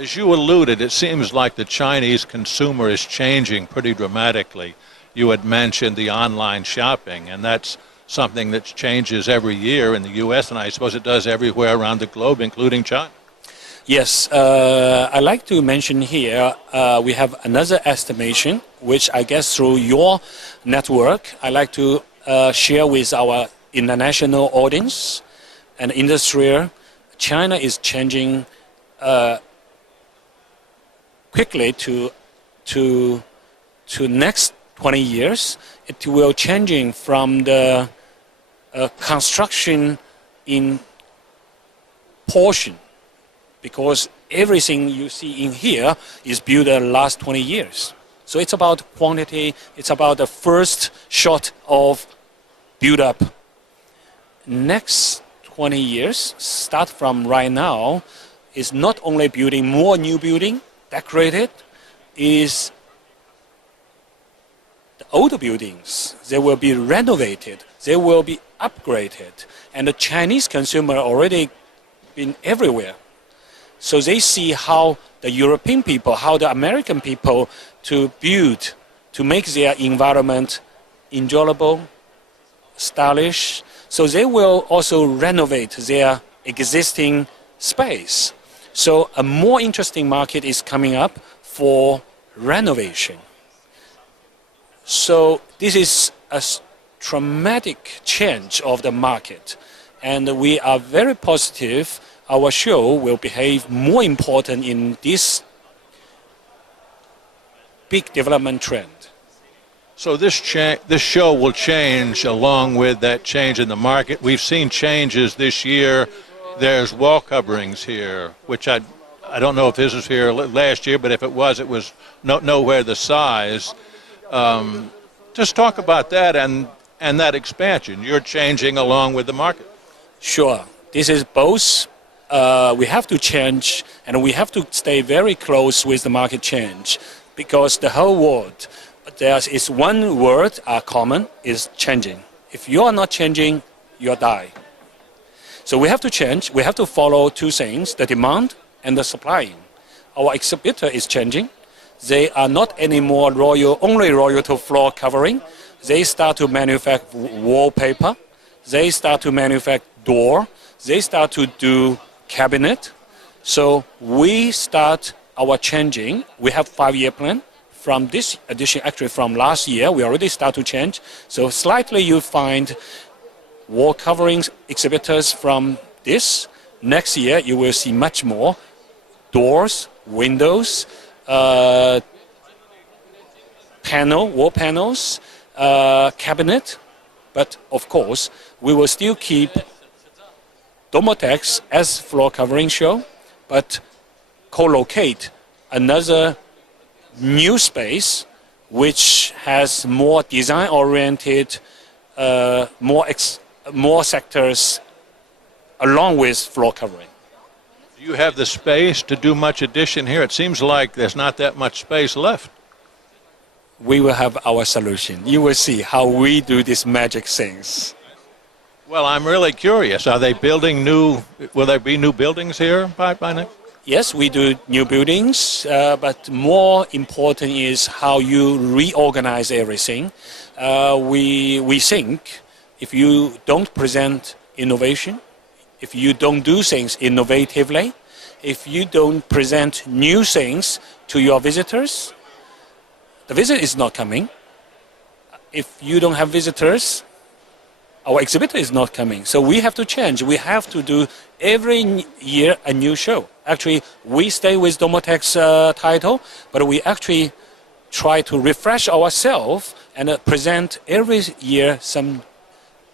as you alluded, it seems like the Chinese consumer is changing pretty dramatically. You had mentioned the online shopping, and that's something that changes every year in the U.S., and I suppose it does everywhere around the globe, including China. Yes, I'd like to mention here, we have another estimation, which I guess through your network, I'd like to share with our international audience and industry. China is changing quickly to next 20 years. It will changing from the construction in portion, because everything you see in here is built in the last 20 years. So it's about quantity, it's about the first shot of build up. Next 20 years, start from right now, is not only building more new building, decorated, is the older buildings, they will be renovated, they will be upgraded, and the Chinese consumer already been everywhere. So they see how the European people, how the American people to build, to make their environment enjoyable, stylish. So they will also renovate their existing space. So a more interesting market is coming up for renovation. So this is a dramatic change of the market, and we are very positive our show will behave more important in this big development trend. So this show will change along with that change in the market. We've seen changes this year. There's wall coverings here, which I don't know if this was here last year, but if it was nowhere the size. Just talk about that and that expansion. You're changing along with the market. Sure. This is both. We have to change, and we have to stay very close with the market change, because the whole world, there is one word common, is changing. If you are not changing, you'll die. So we have to change. We have to follow two things, the demand and the supply. Our exhibitor is changing. They are not anymore only royal to floor covering. They start to manufacture wallpaper. They start to manufacture door. They start to do cabinet. So we start our changing. We have 5-year plan. From this edition, actually from last year, we already start to change. So slightly you find wall coverings exhibitors from this. Next year you will see much more doors, windows, wall panels, cabinet. But of course, we will still keep Domotex as floor covering show, but co-locate another new space which has more design-oriented, more sectors along with floor covering. Do you have the space to do much addition here? It seems like there's not that much space left. We will have our solution. You will see how we do these magic things. Well, I'm really curious. Are they building will there be new buildings here by now? Yes, we do new buildings, but more important is how you reorganize everything. We think if you don't present innovation, if you don't do things innovatively, if you don't present new things to your visitors, the visit is not coming. If you don't have visitors, our exhibitor is not coming. So we have to change. We have to do every year a new show. Actually, we stay with Domotex title, but we actually try to refresh ourselves and present every year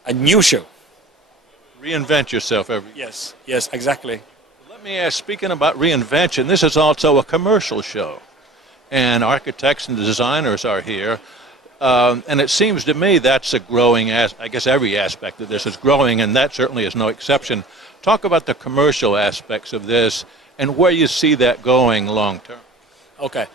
a new show. Reinvent yourself every year. Yes, exactly. Let me ask, speaking about reinvention, this is also a commercial show, and architects and designers are here. And it seems to me that's a growing, I guess every aspect of this is growing, and that certainly is no exception. Talk about the commercial aspects of this and where you see that going long term. Okay.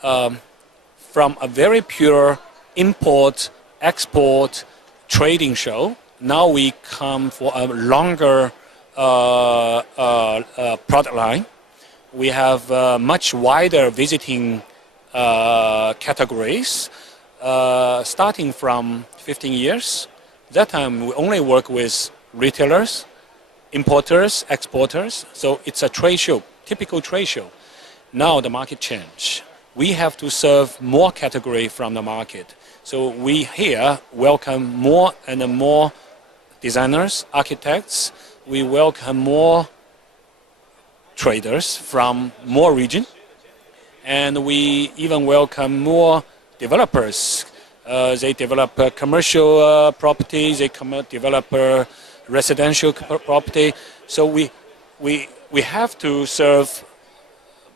From a very pure import, export, trading show, now we come for a longer product line. We have much wider visiting categories, starting from 15 years. That time we only work with retailers, importers, exporters. So it's a trade show, typical trade show. Now the market changed. We have to serve more category from the market. So we here welcome more and more designers, architects. We welcome more traders from more region. And we even welcome more developers. They develop commercial properties, they develop residential property. So we have to serve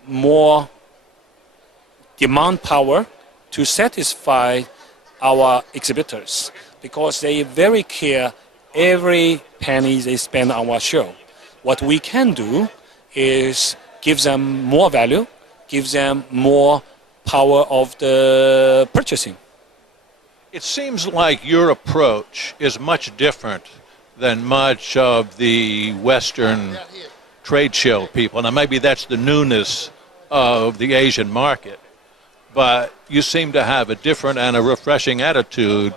more demand power to satisfy our exhibitors, because they very care every penny they spend on our show. What we can do is give them more value, give them more power of the purchasing. It seems like your approach is much different than much of the Western trade show people. Now, maybe that's the newness of the Asian market, but you seem to have a different and a refreshing attitude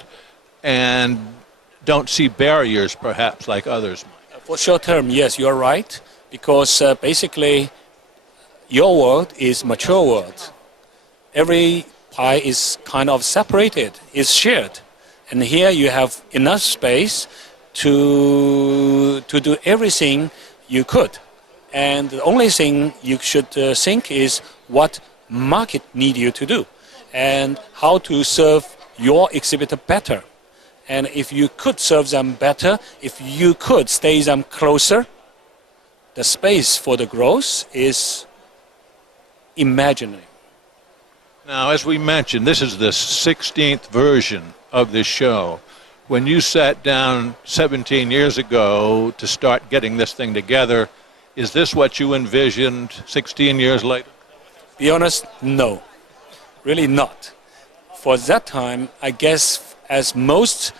and don't see barriers, perhaps, like others might. For short term, yes, you're right, because basically your world is mature world. Every pie is kind of separated, is shared. And here you have enough space to do everything you could. And the only thing you should think is what market need you to do and how to serve your exhibitor better. And if you could serve them better, if you could stay them closer, the space for the growth is imaginary. Now, as we mentioned, this is the 16th version of this show. When you sat down 17 years ago to start getting this thing together, is this what you envisioned 16 years later? Be honest, no. Really not. For that time, I guess, as most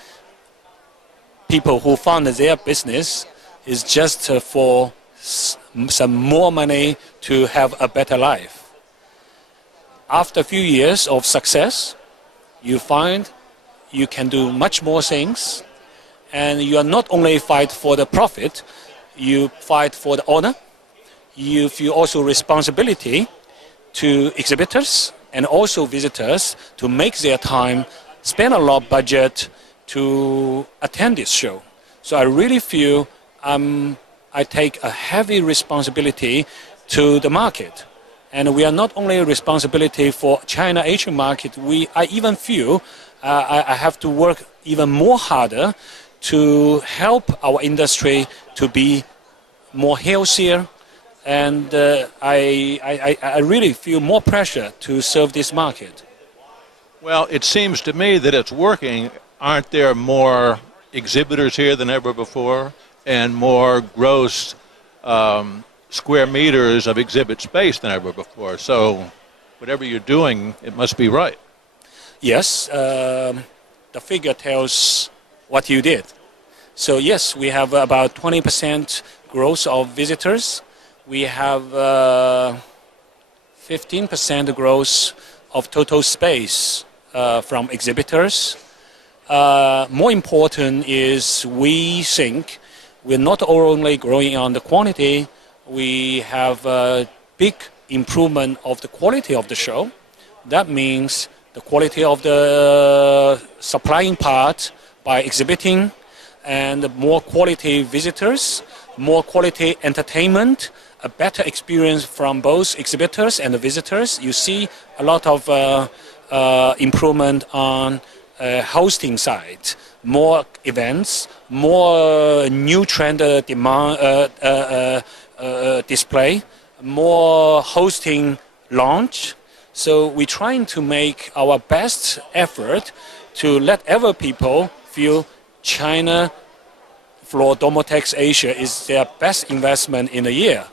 people who founded their business, is just for some more money to have a better life. After a few years of success, you find you can do much more things, and you are not only fight for the profit, you fight for the honor. You feel also responsibility to exhibitors and also visitors to make their time, spend a lot of budget to attend this show. So I really feel I take a heavy responsibility to the market. And we are not only responsibility for China Asian market, I even feel I have to work even more harder to help our industry to be more healthier. And I really feel more pressure to serve this market. Well, it seems to me that it's working. Aren't there more exhibitors here than ever before and more gross square meters of exhibit space than ever before? So whatever you're doing, it must be right. Yes, the figure tells what you did. So yes, we have about 20% growth of visitors. We have 15% growth of total space from exhibitors. More important is we think we're not only growing on the quantity, we have a big improvement of the quality of the show. That means the quality of the supplying part by exhibiting, and more quality visitors, more quality entertainment, a better experience from both exhibitors and the visitors. You see a lot of improvement on hosting side, more events, more new trend demand display, more hosting launch. So we're trying to make our best effort to let every people feel ChinaFloor Domotex Asia is their best investment in a year.